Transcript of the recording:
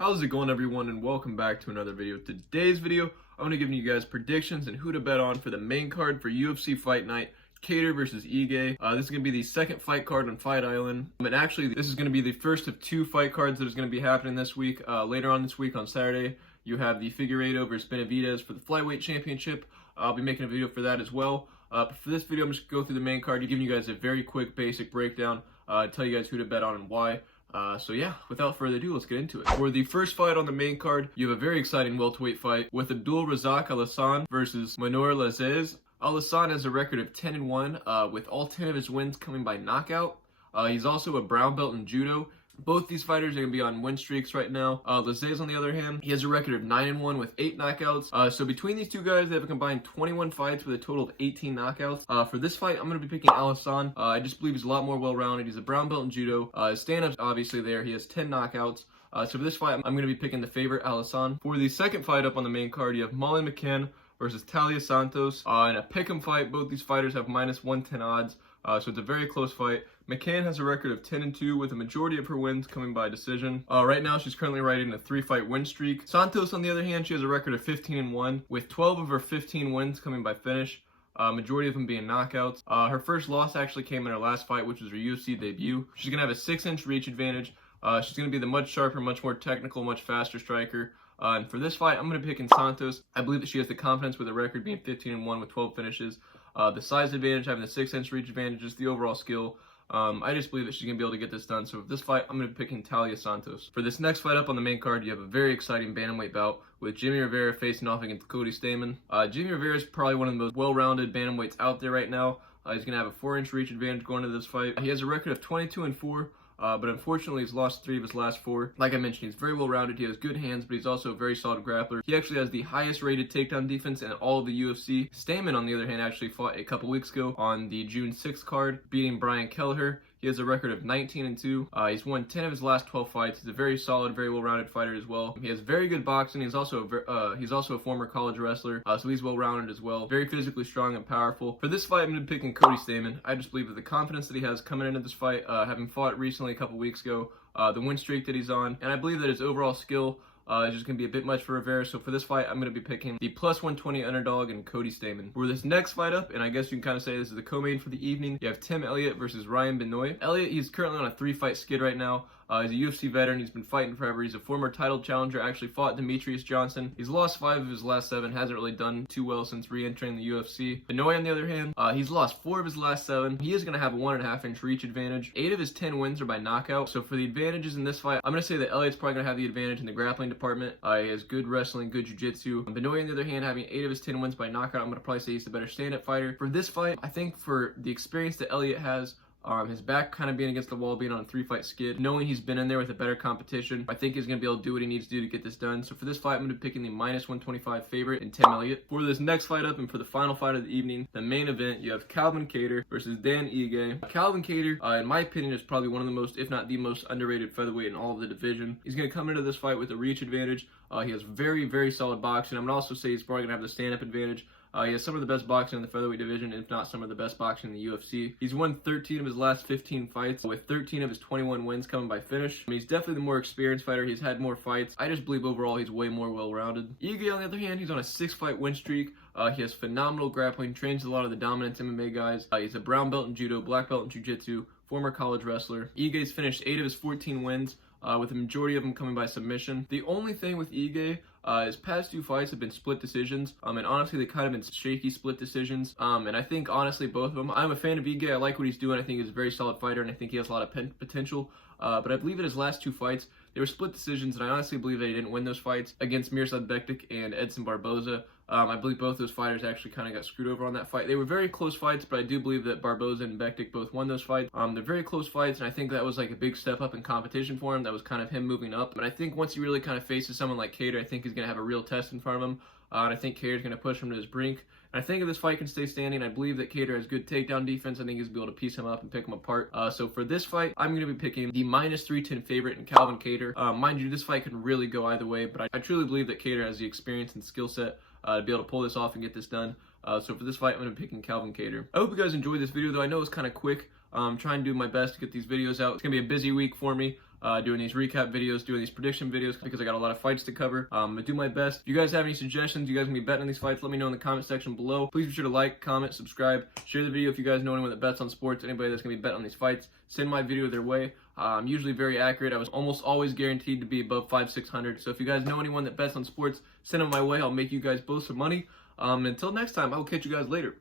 How's it going, everyone, and welcome back to another video. Today's video, I'm going to give you guys predictions and who to bet on for the main card for UFC Fight Night, Kattar versus Ige. This is going to be the second fight card on Fight Island. And actually, this is going to be the first of two fight cards that is going to be happening this week. Later on this week on Saturday, you have the Figueiredo versus Benavidez for the Flyweight Championship. I'll be making a video for that as well. But for this video, I'm just going to go through the main card, giving you guys a very quick basic breakdown, tell you guys who to bet on and why. So yeah, without further ado, let's get into it. For the first fight on the main card, you have a very exciting welterweight fight with Abdul Razak Alhassan versus Manor Lazzez. Alhassan has a record of 10-1, with all 10 of his wins coming by knockout. He's also a brown belt in judo. Both these fighters are going to be on win streaks right now. Lazzez, on the other hand, he has a record of 9-1 with 8 knockouts. So between these two guys, they have a combined 21 fights with a total of 18 knockouts. For this fight, I'm going to be picking Alhassan. I just believe he's a lot more well-rounded. He's a brown belt in judo. His stand-up's obviously there. He has 10 knockouts. So for this fight, I'm going to be picking the favorite, Alhassan. For the second fight up on the main card, you have McCain versus Talia Santos. In a pick'em fight, both these fighters have -110 odds. So it's a very close fight. McCain has a record of 10-2 with a majority of her wins coming by decision. Right now, she's currently riding a 3-fight win streak. Santos, on the other hand, she has a record of 15-1 with 12 of her 15 wins coming by finish. Majority of them being knockouts. Her first loss actually came in her last fight, which was her UFC debut. She's going to have a 6-inch reach advantage. She's going to be the much sharper, much more technical, much faster striker. And for this fight, I'm going to be picking Santos. I believe that she has the confidence with a record being 15-1 with 12 finishes. The size advantage, having the 6-inch reach advantage, just the overall skill. I just believe that she's going to be able to get this done. So for this fight, I'm going to be picking Talia Santos. For this next fight up on the main card, you have a very exciting bantamweight bout with Jimmie Rivera facing off against Cody Stamann. Jimmie Rivera is probably one of the most well-rounded bantamweights out there right now. He's going to have a 4-inch reach advantage going into this fight. He has a record of 22-4. But unfortunately, he's lost 3 of his last 4. Like I mentioned, he's very well-rounded. He has good hands, but he's also a very solid grappler. He actually has the highest rated takedown defense in all of the UFC. Stamann, on the other hand, actually fought a couple weeks ago on the June 6th card, beating Brian Kelleher. He has a record of 19-2. He's won 10 of his last 12 fights. He's a very solid, very well-rounded fighter as well. He has very good boxing. He's also a former college wrestler, so he's well-rounded as well. Very physically strong and powerful. For this fight, I'm going to be picking Cody Stamann. I just believe that the confidence that he has coming into this fight, having fought recently a couple weeks ago, the win streak that he's on, and I believe that his overall skill is just going to be a bit much for Rivera. So for this fight, I'm going to be picking the +120 underdog and Cody Stamann. For this next fight up, and I guess you can kind of say this is the co-main for the evening, you have Elliott versus Binoy. Elliott, he's currently on a 3-fight skid right now. He's a UFC veteran. He's been fighting forever. He's a former title challenger. Actually fought Demetrius Johnson. He's lost 5 of his last 7. Hasn't really done too well since re-entering the UFC. Binoy, on the other hand, he's lost 4 of his last 7. He is going to have a 1.5-inch reach advantage. 8 of his 10 wins are by knockout. So for the advantages in this fight, I'm going to say that Elliott's probably going to have the advantage in the grappling department. He has good wrestling, good jiu-jitsu. Binoy, on the other hand, having 8 of his 10 wins by knockout, I'm going to probably say he's the better stand-up fighter. For this fight, I think for the experience that Elliott has, his back kind of being against the wall, being on a 3-fight skid, knowing he's been in there with a better competition, I think he's going to be able to do what he needs to do to get this done. So for this fight, I'm going to be picking the -125 favorite in Elliott. For this next fight up, and for the final fight of the evening, the main event, you have Kattar versus Dan Ige. Kattar, in my opinion, is probably one of the most, if not the most underrated featherweight in all of the division. He's going to come into this fight with a reach advantage. He has very, very solid boxing. I'm going to also say he's probably going to have the stand-up advantage. He has some of the best boxing in the featherweight division, if not some of the best boxing in the UFC. He's won 13 of his last 15 fights, with 13 of his 21 wins coming by finish. I mean, he's definitely the more experienced fighter. He's had more fights. I just believe overall he's way more well-rounded. Ige, on the other hand, he's on a 6-fight win streak. He has phenomenal grappling, trains a lot of the dominant MMA guys. He's a brown belt in judo, black belt in jiu-jitsu, former college wrestler. Ige's finished 8 of his 14 wins, with the majority of them coming by submission. The only thing with Ige, his past 2 fights have been split decisions, and honestly, they kind of been shaky split decisions, and I think, honestly, both of them. I'm a fan of Ige. I like what he's doing. I think he's a very solid fighter, and I think he has a lot of potential, but I believe in his last 2 fights, they were split decisions, and I honestly believe that he didn't win those fights against Mirsad Bektic and Edson Barboza. I believe both those fighters actually kind of got screwed over on that fight. They were very close fights, but I do believe that Barboza and Bektic both won those fights. They're very close fights, and I think that was like a big step up in competition for him. That was kind of him moving up. But I think once he really kind of faces someone like Kattar, I think he's going to have a real test in front of him. And I think Kattar's going to push him to his brink. And I think if this fight can stay standing, I believe that Kattar has good takedown defense. I think he's going to be able to piece him up and pick him apart. So for this fight, I'm going to be picking the -310 favorite in Kattar. Mind you, this fight can really go either way, but I truly believe that Kattar has the experience and skill set to be able to pull this off and get this done. So for this fight, I'm going to be picking Kattar. I hope you guys enjoyed this video, though. I know it's kind of quick. I'm trying to do my best to get these videos out. It's going to be a busy week for me. doing these recap videos, doing these prediction videos, because I got a lot of fights to cover. I do my best. If you guys have any suggestions, you guys can be betting on these fights, let me know in the comment section below. Please be sure to like, comment, subscribe, share the video if you guys know anyone that bets on sports, anybody that's going to be betting on these fights. Send my video their way. I'm usually very accurate. I was almost always guaranteed to be above 500-600. So if you guys know anyone that bets on sports, send them my way. I'll make you guys both some money. Until next time, I will catch you guys later.